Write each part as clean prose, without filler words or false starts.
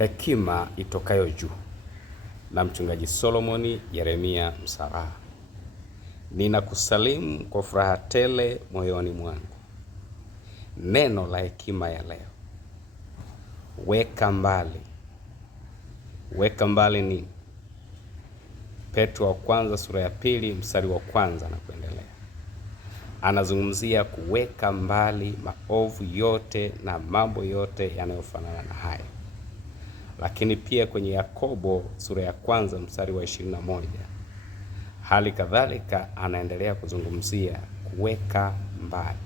Hekima itokayo juu na Mchungaji Solomoni Yeremia Msaraha. Ninakusalimu kwa furaha tele moyoni mwangu. Neno la hekima ya leo: weka mbali. Weka mbali nini? Petro wa kwanza sura ya 2 mstari wa 1 na kuendelea. Anazungumzia kuweka mbali maovu yote na mambo yote yanayofanana na hayo. Lakini pia kwenye Yakobo sura ya 1 mstari wa 21, hali kadhalika anaendelea kuzungumzia kuweka mbali.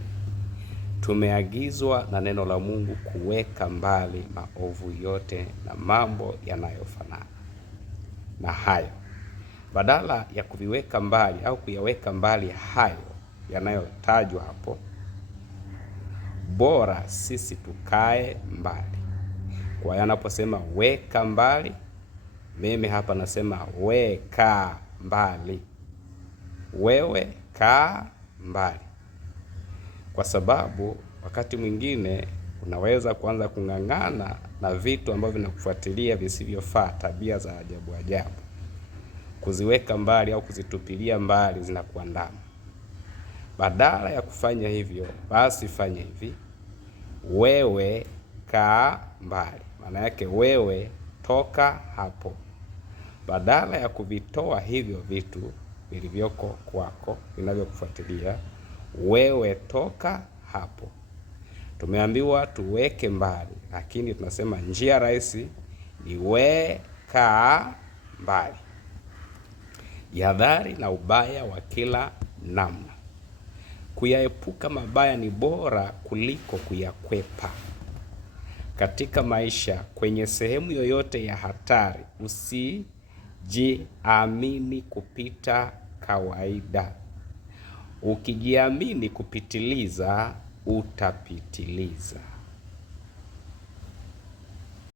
Tumeagizwa na neno la Mungu kuweka mbali maovu yote na mambo yanayofanana na hayo. Badala ya kuviweka mbali au kuyaweka mbali hayo yanayotajwa hapo, bora sisi tukae mbali. Kwa hiyo anaposema weka mbali, mimi hapa nasema weka mbali. Wewe kaa mbali. Kwa sababu wakati mwingine unaweza kuanza kung'ang'ana na vitu ambavyo vinakufuatilia visivyofaa, tabia za ajabu ajabu. Kuziweka mbali au kuzitupilia mbali zinakuandama. Badala ya kufanya hivyo, basi fanya hivi: wewe kaa mbali. Maana yake wewe toka hapo. Badala ya kuvitoa hivyo vitu vilivyoko kwako vinavyokufuatilia, wewe toka hapo. Tumeambiwa tuweke mbali, lakini tunasema njia rahisi ni weka mbali. Jihadhari na ubaya wa kila namna. Kuyaepuka mabaya ni bora kuliko kuyakwepa. Katika maisha, kwenye sehemu yoyote ya hatari, usijiamini kupita kawaida. Ukijiamini kupitiliza, utapitiliza.